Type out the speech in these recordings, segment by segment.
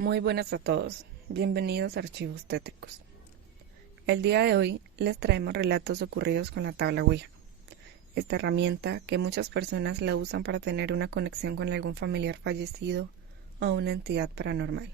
Muy buenas a todos, bienvenidos a Archivos Tétricos. El día de hoy les traemos relatos ocurridos con la tabla Ouija, esta herramienta que muchas personas la usan para tener una conexión con algún familiar fallecido o una entidad paranormal,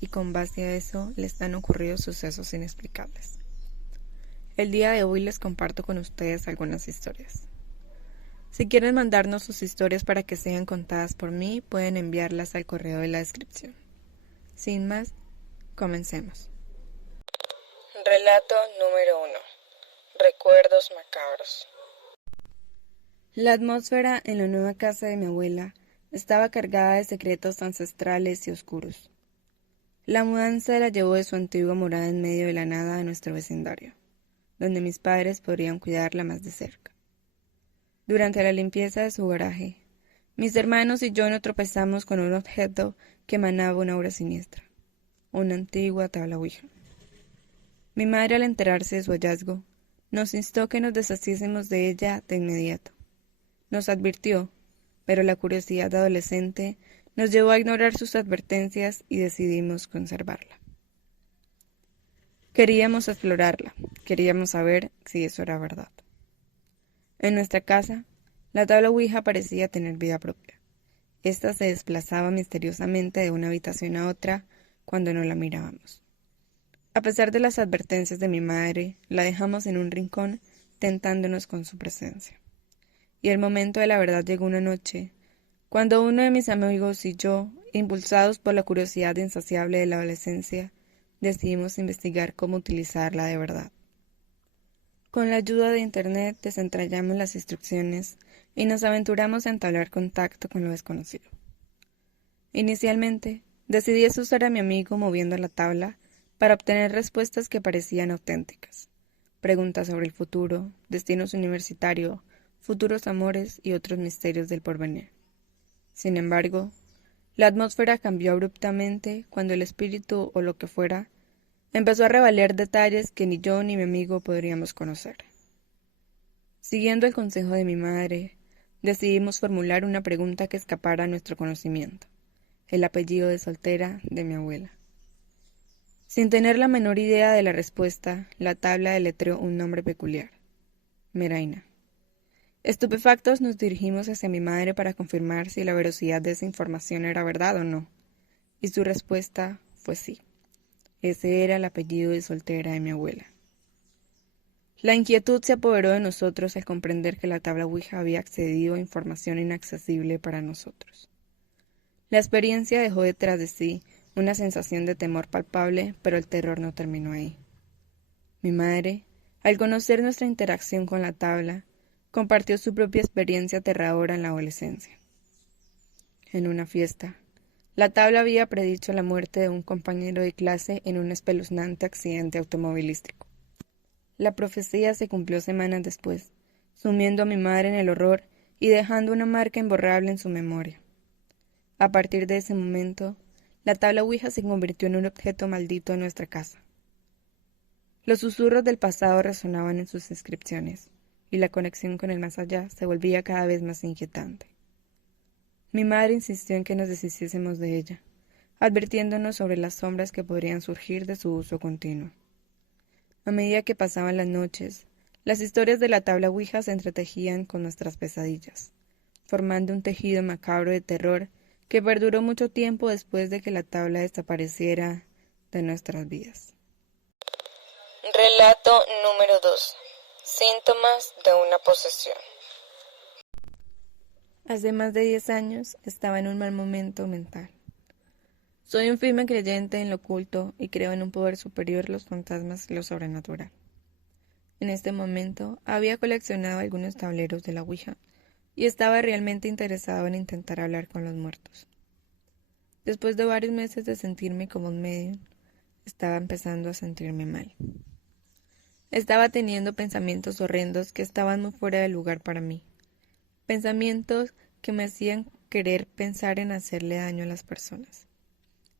y con base a eso les han ocurrido sucesos inexplicables. El día de hoy les comparto con ustedes algunas historias. Si quieren mandarnos sus historias para que sean contadas por mí, pueden enviarlas al correo de la descripción. Sin más, comencemos. Relato número 1. Recuerdos macabros. La atmósfera en la nueva casa de mi abuela estaba cargada de secretos ancestrales y oscuros. La mudanza la llevó de su antigua morada en medio de la nada a nuestro vecindario, donde mis padres podrían cuidarla más de cerca. Durante la limpieza de su garaje, mis hermanos y yo nos tropezamos con un objeto que emanaba una aura siniestra, una antigua tabla Ouija. Mi madre, al enterarse de su hallazgo, nos instó que nos deshiciésemos de ella de inmediato. Nos advirtió, pero la curiosidad adolescente nos llevó a ignorar sus advertencias y decidimos conservarla. Queríamos explorarla, queríamos saber si eso era verdad. En nuestra casa, la tabla Ouija parecía tener vida propia. Esta se desplazaba misteriosamente de una habitación a otra cuando no la mirábamos. A pesar de las advertencias de mi madre, la dejamos en un rincón, tentándonos con su presencia. Y el momento de la verdad llegó una noche, cuando uno de mis amigos y yo, impulsados por la curiosidad insaciable de la adolescencia, decidimos investigar cómo utilizarla de verdad. Con la ayuda de Internet desentrañamos las instrucciones y nos aventuramos a entablar contacto con lo desconocido. Inicialmente, decidí asustar a mi amigo moviendo la tabla para obtener respuestas que parecían auténticas. Preguntas sobre el futuro, destinos universitarios, futuros amores y otros misterios del porvenir. Sin embargo, la atmósfera cambió abruptamente cuando el espíritu o lo que fuera empezó a revelar detalles que ni yo ni mi amigo podríamos conocer. Siguiendo el consejo de mi madre, decidimos formular una pregunta que escapara a nuestro conocimiento: el apellido de soltera de mi abuela. Sin tener la menor idea de la respuesta, la tabla deletreó un nombre peculiar: Meraina. Estupefactos nos dirigimos hacia mi madre para confirmar si la veracidad de esa información era verdad o no, y su respuesta fue sí. Ese era el apellido de soltera de mi abuela. La inquietud se apoderó de nosotros al comprender que la tabla Ouija había accedido a información inaccesible para nosotros. La experiencia dejó detrás de sí una sensación de temor palpable, pero el terror no terminó ahí. Mi madre, al conocer nuestra interacción con la tabla, compartió su propia experiencia aterradora en la adolescencia. En una fiesta, la tabla había predicho la muerte de un compañero de clase en un espeluznante accidente automovilístico. La profecía se cumplió semanas después, sumiendo a mi madre en el horror y dejando una marca imborrable en su memoria. A partir de ese momento, la tabla Ouija se convirtió en un objeto maldito en nuestra casa. Los susurros del pasado resonaban en sus inscripciones, y la conexión con el más allá se volvía cada vez más inquietante. Mi madre insistió en que nos deshiciésemos de ella, advirtiéndonos sobre las sombras que podrían surgir de su uso continuo. A medida que pasaban las noches, las historias de la tabla Ouija se entretejían con nuestras pesadillas, formando un tejido macabro de terror que perduró mucho tiempo después de que la tabla desapareciera de nuestras vidas. Relato número 2. Síntomas de una posesión. Hace más de 10 años estaba en un mal momento mental. Soy un firme creyente en lo oculto y creo en un poder superior, los fantasmas y lo sobrenatural. En este momento había coleccionado algunos tableros de la Ouija y estaba realmente interesado en intentar hablar con los muertos. Después de varios meses de sentirme como un medium, estaba empezando a sentirme mal. Estaba teniendo pensamientos horrendos que estaban muy fuera de lugar para mí. Pensamientos que me hacían querer pensar en hacerle daño a las personas.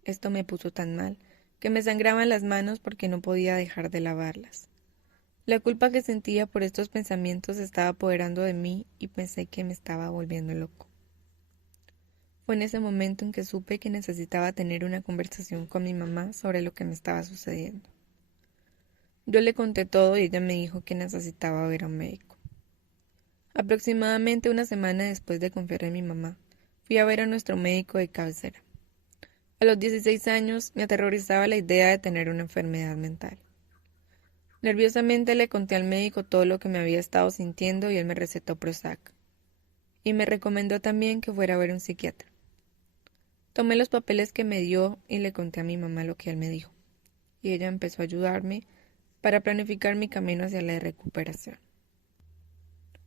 Esto me puso tan mal que me sangraban las manos porque no podía dejar de lavarlas. La culpa que sentía por estos pensamientos estaba apoderando de mí y pensé que me estaba volviendo loco. fue en ese momento en que supe que necesitaba tener una conversación con mi mamá sobre lo que me estaba sucediendo. Yo le conté todo y ella me dijo que necesitaba ver a un médico. Aproximadamente una semana después de confiar en mi mamá, fui a ver a nuestro médico de cabecera. A los 16 años me aterrorizaba la idea de tener una enfermedad mental. Nerviosamente le conté al médico todo lo que me había estado sintiendo y él me recetó Prozac. Y me recomendó también que fuera a ver a un psiquiatra. Tomé los papeles que me dio y le conté a mi mamá lo que él me dijo. Y ella empezó a ayudarme para planificar mi camino hacia la recuperación.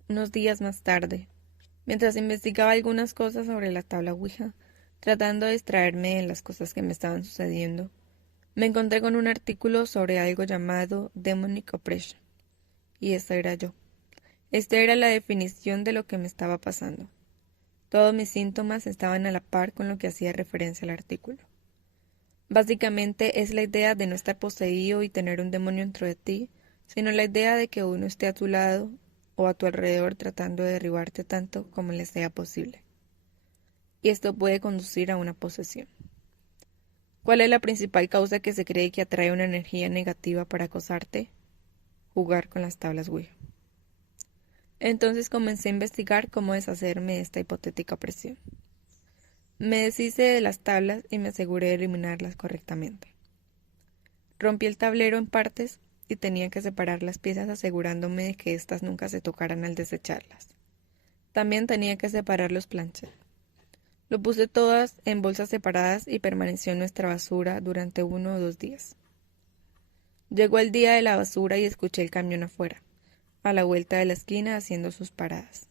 Unos días más tarde, mientras investigaba algunas cosas sobre la tabla Ouija, tratando de distraerme de las cosas que me estaban sucediendo, me encontré con un artículo sobre algo llamado Demonic Oppression. Y esta era yo. Esta era la definición de lo que me estaba pasando. Todos mis síntomas estaban a la par con lo que hacía referencia al artículo. Básicamente es la idea de no estar poseído y tener un demonio dentro de ti, sino la idea de que uno esté a tu lado o a tu alrededor tratando de derribarte tanto como le sea posible. Y esto puede conducir a una posesión. ¿Cuál es la principal causa que se cree que atrae una energía negativa para acosarte? Jugar con las tablas Ouija. Entonces comencé a investigar cómo deshacerme de esta hipotética presión. Me deshice de las tablas y me aseguré de eliminarlas correctamente. Rompí el tablero en partes y tenía que separar las piezas asegurándome de que éstas nunca se tocaran al desecharlas. También tenía que separar los planches. Lo puse todas en bolsas separadas y permaneció en nuestra basura durante 1 o 2 días. Llegó el día de la basura y escuché el camión afuera, a la vuelta de la esquina haciendo sus paradas.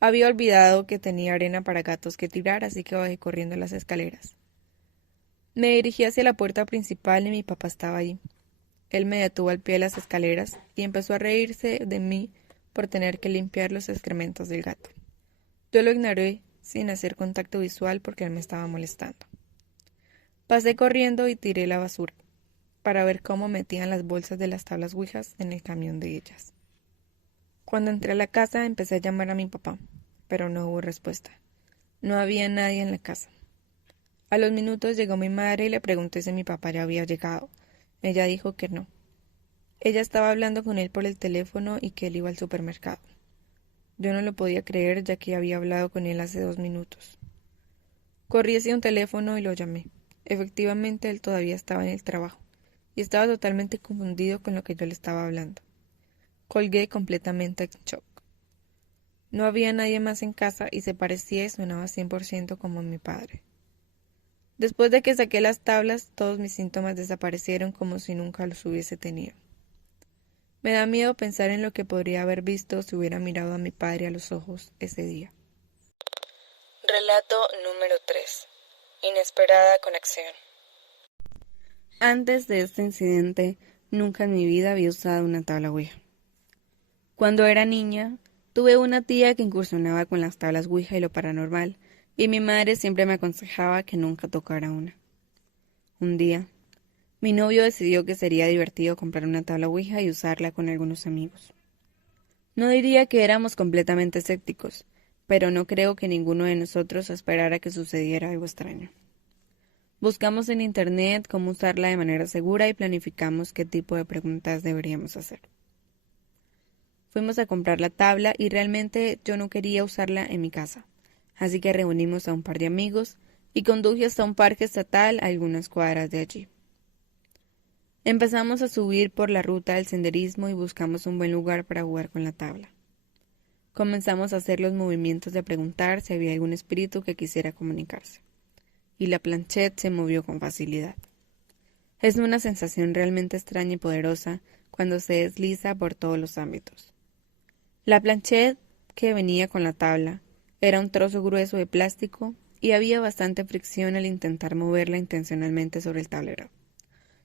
Había olvidado que tenía arena para gatos que tirar, así que bajé corriendo las escaleras. Me dirigí hacia la puerta principal y mi papá estaba allí. Él me detuvo al pie de las escaleras y empezó a reírse de mí por tener que limpiar los excrementos del gato. Yo lo ignoré sin hacer contacto visual porque él me estaba molestando. Pasé corriendo y tiré la basura para ver cómo metían las bolsas de las tablas ouijas en el camión de ellas. Cuando entré a la casa empecé a llamar a mi papá, pero no hubo respuesta. No había nadie en la casa. A los minutos llegó mi madre y le pregunté si mi papá ya había llegado. Ella dijo que no. Ella estaba hablando con él por el teléfono y que él iba al supermercado. Yo no lo podía creer ya que había hablado con él hace 2 minutos. Corrí hacia un teléfono y lo llamé. Efectivamente, él todavía estaba en el trabajo y estaba totalmente confundido con lo que yo le estaba hablando. Colgué completamente en shock. No había nadie más en casa y se parecía y sonaba 100% como mi padre. Después de que saqué las tablas, todos mis síntomas desaparecieron como si nunca los hubiese tenido. Me da miedo pensar en lo que podría haber visto si hubiera mirado a mi padre a los ojos ese día. Relato número 3. Inesperada conexión. Antes de este incidente, nunca en mi vida había usado una tabla Ouija. Cuando era niña, tuve una tía que incursionaba con las tablas Ouija y lo paranormal, y mi madre siempre me aconsejaba que nunca tocara una. Un día, mi novio decidió que sería divertido comprar una tabla Ouija y usarla con algunos amigos. No diría que éramos completamente escépticos, pero no creo que ninguno de nosotros esperara que sucediera algo extraño. Buscamos en internet cómo usarla de manera segura y planificamos qué tipo de preguntas deberíamos hacer. Fuimos a comprar la tabla y realmente yo no quería usarla en mi casa, así que reunimos a un par de amigos y conduje hasta un parque estatal a algunas cuadras de allí. Empezamos a subir por la ruta del senderismo y buscamos un buen lugar para jugar con la tabla. Comenzamos a hacer los movimientos de preguntar si había algún espíritu que quisiera comunicarse, y la planchette se movió con facilidad. Es una sensación realmente extraña y poderosa cuando se desliza por todos los ámbitos. La planchette que venía con la tabla era un trozo grueso de plástico y había bastante fricción al intentar moverla intencionalmente sobre el tablero.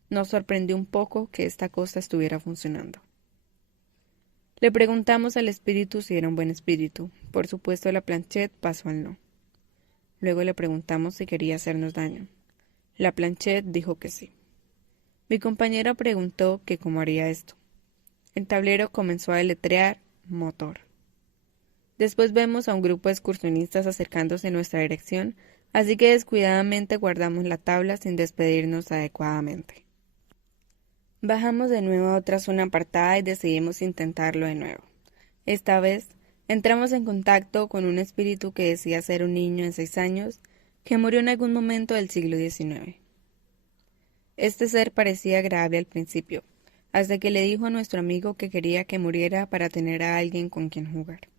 Nos sorprendió un poco que esta cosa estuviera funcionando. Le preguntamos al espíritu si era un buen espíritu. Por supuesto, la planchette pasó al no. Luego le preguntamos si quería hacernos daño. La planchette dijo que sí. Mi compañera preguntó que cómo haría esto. El tablero comenzó a deletrear motor. Después vemos a un grupo de excursionistas acercándose en nuestra dirección, así que descuidadamente guardamos la tabla sin despedirnos adecuadamente. Bajamos de nuevo a otra zona apartada y decidimos intentarlo de nuevo. Esta vez, entramos en contacto con un espíritu que decía ser un niño de 6 años que murió en algún momento del siglo XIX. Este ser parecía agradable al principio, hasta que le dijo a nuestro amigo que quería que muriera para tener a alguien con quien jugar.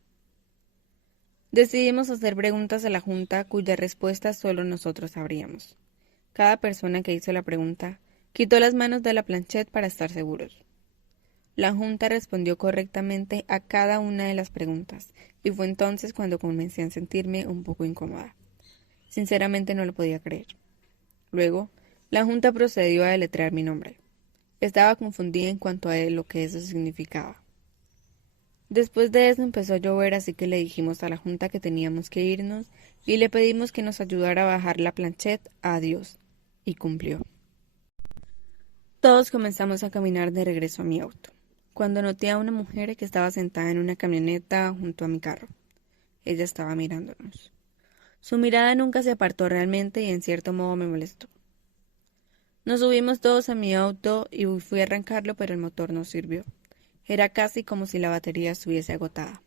Decidimos hacer preguntas a la junta cuyas respuestas solo nosotros sabríamos. Cada persona que hizo la pregunta quitó las manos de la planchette para estar seguros. La junta respondió correctamente a cada una de las preguntas, y fue entonces cuando comencé a sentirme un poco incómoda. Sinceramente no lo podía creer. Luego, la junta procedió a deletrear mi nombre. Estaba confundida en cuanto a lo que eso significaba. Después de eso empezó a llover, así que le dijimos a la junta que teníamos que irnos y le pedimos que nos ayudara a bajar la planchette a Dios, y cumplió. Todos comenzamos a caminar de regreso a mi auto, cuando noté a una mujer que estaba sentada en una camioneta junto a mi carro. Ella estaba mirándonos. Su mirada nunca se apartó realmente y en cierto modo me molestó. Nos subimos todos a mi auto y fui a arrancarlo, pero el motor no sirvió. Era casi como si la batería estuviese agotada.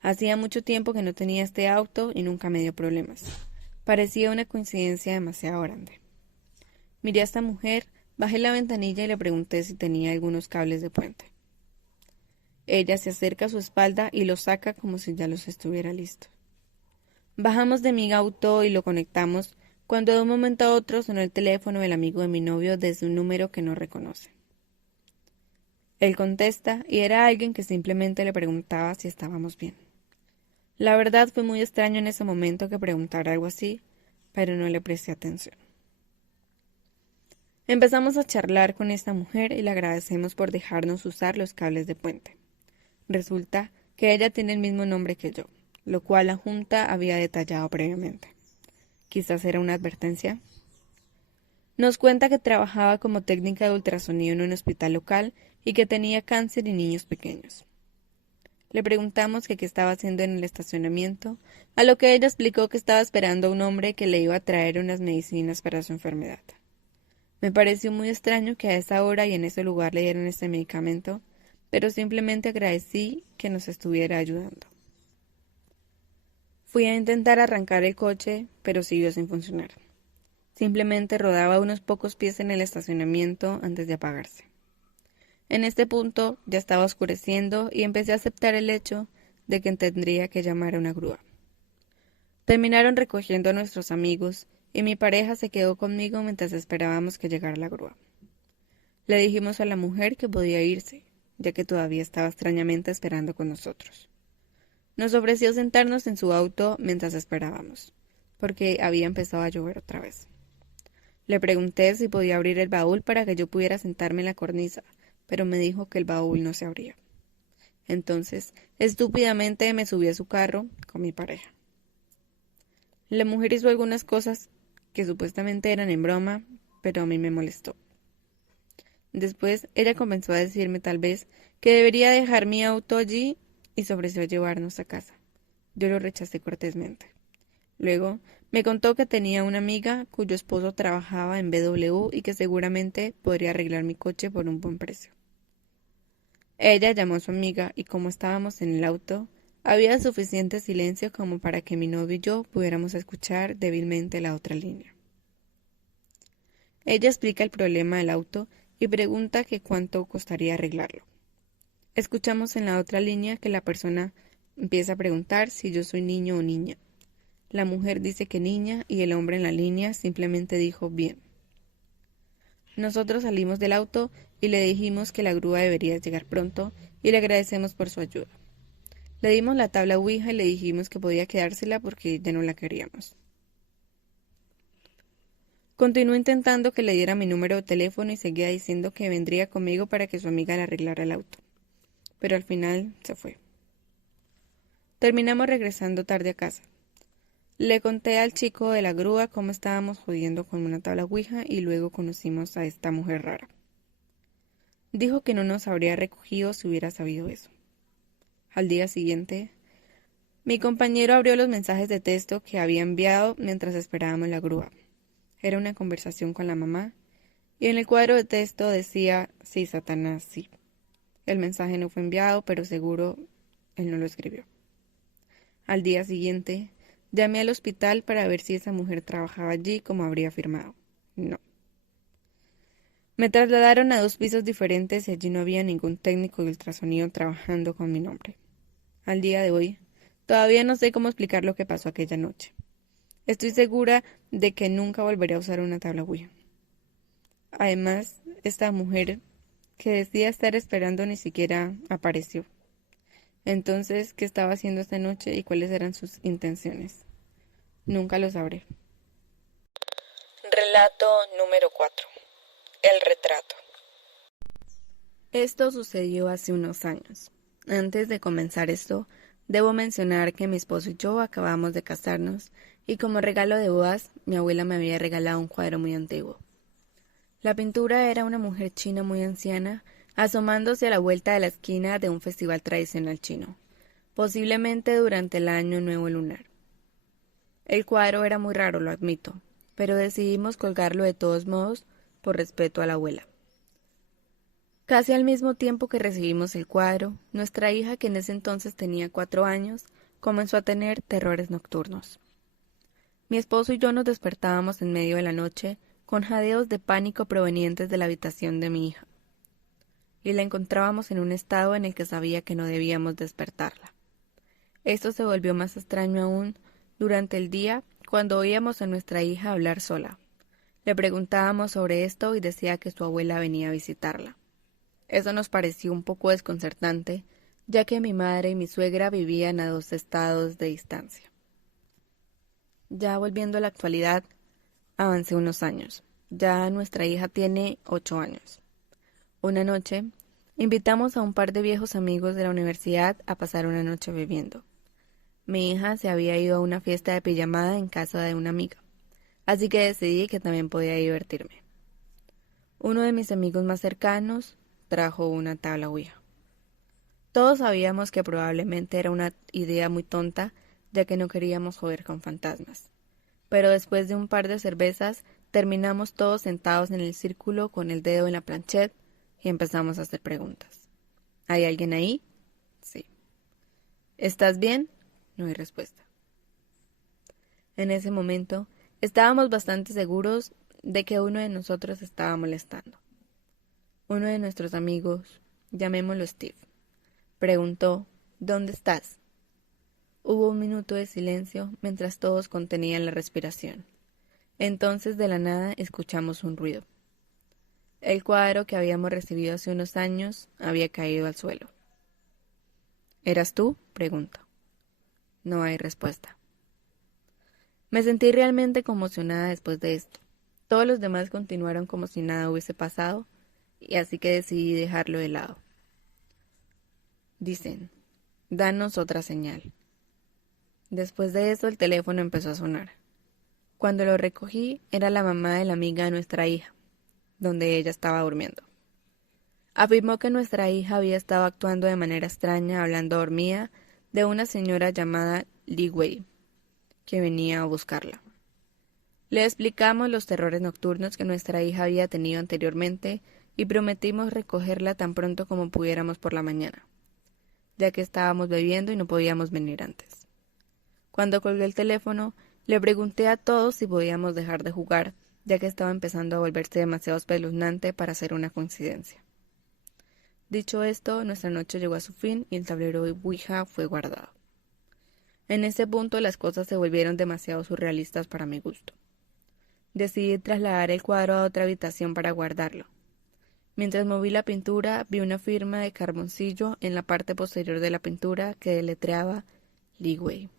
Hacía mucho tiempo que no tenía este auto y nunca me dio problemas. Parecía una coincidencia demasiado grande. Miré a esta mujer, bajé la ventanilla y le pregunté si tenía algunos cables de puente. Ella se acerca a su espalda y los saca como si ya los estuviera listo. Bajamos de mi auto y lo conectamos cuando de un momento a otro sonó el teléfono del amigo de mi novio desde un número que no reconoce. Él contesta y era alguien que simplemente le preguntaba si estábamos bien. La verdad fue muy extraño en ese momento que preguntara algo así, pero no le presté atención. Empezamos a charlar con esta mujer y le agradecemos por dejarnos usar los cables de puente. Resulta que ella tiene el mismo nombre que yo, lo cual la junta había detallado previamente. Quizás era una advertencia. Nos cuenta que trabajaba como técnica de ultrasonido en un hospital local y que tenía cáncer y niños pequeños. Le preguntamos que qué estaba haciendo en el estacionamiento, a lo que ella explicó que estaba esperando a un hombre que le iba a traer unas medicinas para su enfermedad. Me pareció muy extraño que a esa hora y en ese lugar le dieran este medicamento, pero simplemente agradecí que nos estuviera ayudando. Fui a intentar arrancar el coche, pero siguió sin funcionar. Simplemente rodaba unos pocos pies en el estacionamiento antes de apagarse. En este punto ya estaba oscureciendo y empecé a aceptar el hecho de que tendría que llamar a una grúa. Terminaron recogiendo a nuestros amigos y mi pareja se quedó conmigo mientras esperábamos que llegara la grúa. Le dijimos a la mujer que podía irse, ya que todavía estaba extrañamente esperando con nosotros. Nos ofreció sentarnos en su auto mientras esperábamos, porque había empezado a llover otra vez. Le pregunté si podía abrir el baúl para que yo pudiera sentarme en la cornisa, pero me dijo que el baúl no se abría. Entonces, estúpidamente me subí a su carro con mi pareja. La mujer hizo algunas cosas que supuestamente eran en broma, pero a mí me molestó. Después, ella comenzó a decirme tal vez que debería dejar mi auto allí y se ofreció a llevarnos a casa. Yo lo rechacé cortésmente. Luego, me contó que tenía una amiga cuyo esposo trabajaba en BMW y que seguramente podría arreglar mi coche por un buen precio. Ella llamó a su amiga y como estábamos en el auto, había suficiente silencio como para que mi novio y yo pudiéramos escuchar débilmente la otra línea. Ella explica el problema del auto y pregunta que cuánto costaría arreglarlo. Escuchamos en la otra línea que la persona empieza a preguntar si yo soy niño o niña. La mujer dice que niña y el hombre en la línea simplemente dijo bien. Nosotros salimos del auto y le dijimos que la grúa debería llegar pronto y le agradecemos por su ayuda. Le dimos la tabla Ouija y le dijimos que podía quedársela porque ya no la queríamos. Continuó intentando que le diera mi número de teléfono y seguía diciendo que vendría conmigo para que su amiga le arreglara el auto. Pero al final se fue. Terminamos regresando tarde a casa. Le conté al chico de la grúa cómo estábamos jodiendo con una tabla Ouija y luego conocimos a esta mujer rara. Dijo que no nos habría recogido si hubiera sabido eso. Al día siguiente, Mi compañero abrió los mensajes de texto que había enviado mientras esperábamos la grúa. Era una conversación con la mamá, y en el cuadro de texto decía: sí, Satanás, sí. El mensaje no fue enviado, pero seguro él no lo escribió. Al día siguiente, llamé al hospital para ver si esa mujer trabajaba allí como habría afirmado. No. Me trasladaron a 2 pisos diferentes y allí no había ningún técnico de ultrasonido trabajando con mi nombre. Al día de hoy, todavía no sé cómo explicar lo que pasó aquella noche. Estoy segura de que nunca volveré a usar una tabla Ouija. Además, esta mujer que decía estar esperando ni siquiera apareció. Entonces, ¿qué estaba haciendo esta noche y cuáles eran sus intenciones? Nunca lo sabré. Relato número 4. El retrato. Esto sucedió hace unos años. Antes de comenzar esto, debo mencionar que mi esposo y yo acabamos de casarnos y como regalo de bodas, mi abuela me había regalado un cuadro muy antiguo. La pintura era una mujer china muy anciana, asomándose a la vuelta de la esquina de un festival tradicional chino, posiblemente durante el Año Nuevo Lunar. El cuadro era muy raro, lo admito, pero decidimos colgarlo de todos modos por respeto a la abuela. Casi al mismo tiempo que recibimos el cuadro, nuestra hija, que en ese entonces tenía 4 años, comenzó a tener terrores nocturnos. Mi esposo y yo nos despertábamos en medio de la noche con jadeos de pánico provenientes de la habitación de mi hija, y la encontrábamos en un estado en el que sabía que no debíamos despertarla. Esto se volvió más extraño aún durante el día, cuando oíamos a nuestra hija hablar sola. Le preguntábamos sobre esto y decía que su abuela venía a visitarla. Eso nos pareció un poco desconcertante, ya que mi madre y mi suegra vivían a 2 estados de distancia. Ya volviendo a la actualidad, avancé unos años. Ya nuestra hija tiene 8 años. Una noche, invitamos a un par de viejos amigos de la universidad a pasar una noche bebiendo. Mi hija se había ido a una fiesta de pijamada en casa de una amiga, así que decidí que también podía divertirme. Uno de mis amigos más cercanos trajo una tabla Ouija. Todos sabíamos que probablemente era una idea muy tonta, ya que no queríamos joder con fantasmas. Pero después de un par de cervezas, terminamos todos sentados en el círculo con el dedo en la planchette y empezamos a hacer preguntas. ¿Hay alguien ahí? Sí. ¿Estás bien? No hay respuesta. En ese momento, estábamos bastante seguros de que uno de nosotros estaba molestando. Uno de nuestros amigos, llamémoslo Steve, preguntó: ¿dónde estás? Hubo un minuto de silencio mientras todos contenían la respiración. Entonces, de la nada, escuchamos un ruido. El cuadro que habíamos recibido hace unos años había caído al suelo. ¿Eras tú?, preguntó. No hay respuesta. Me sentí realmente conmocionada después de esto. Todos los demás continuaron como si nada hubiese pasado, y así que decidí dejarlo de lado. Dicen: danos otra señal. Después de eso el teléfono empezó a sonar. Cuando lo recogí era la mamá de la amiga de nuestra hija, donde ella estaba durmiendo. Afirmó que nuestra hija había estado actuando de manera extraña, hablando dormida, de una señora llamada Li Wei, que venía a buscarla. Le explicamos los terrores nocturnos que nuestra hija había tenido anteriormente y prometimos recogerla tan pronto como pudiéramos por la mañana, ya que estábamos bebiendo y no podíamos venir antes. Cuando colgué el teléfono, le pregunté a todos si podíamos dejar de jugar, ya que estaba empezando a volverse demasiado espeluznante para ser una coincidencia. Dicho esto, nuestra noche llegó a su fin y el tablero de Ouija fue guardado. En ese punto las cosas se volvieron demasiado surrealistas para mi gusto. Decidí trasladar el cuadro a otra habitación para guardarlo. Mientras moví la pintura, vi una firma de carboncillo en la parte posterior de la pintura que deletreaba Li Wei.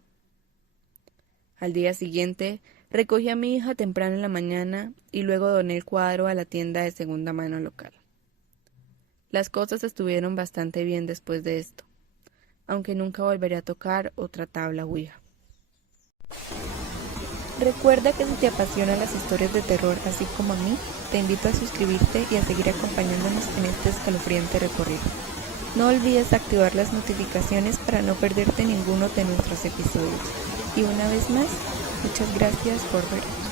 Al día siguiente, recogí a mi hija temprano en la mañana y luego doné el cuadro a la tienda de segunda mano local. Las cosas estuvieron bastante bien después de esto, aunque nunca volveré a tocar otra tabla Ouija. Recuerda que si te apasionan las historias de terror así como a mí, te invito a suscribirte y a seguir acompañándonos en este escalofriante recorrido. No olvides activar las notificaciones para no perderte ninguno de nuestros episodios. Y una vez más, muchas gracias por vernos.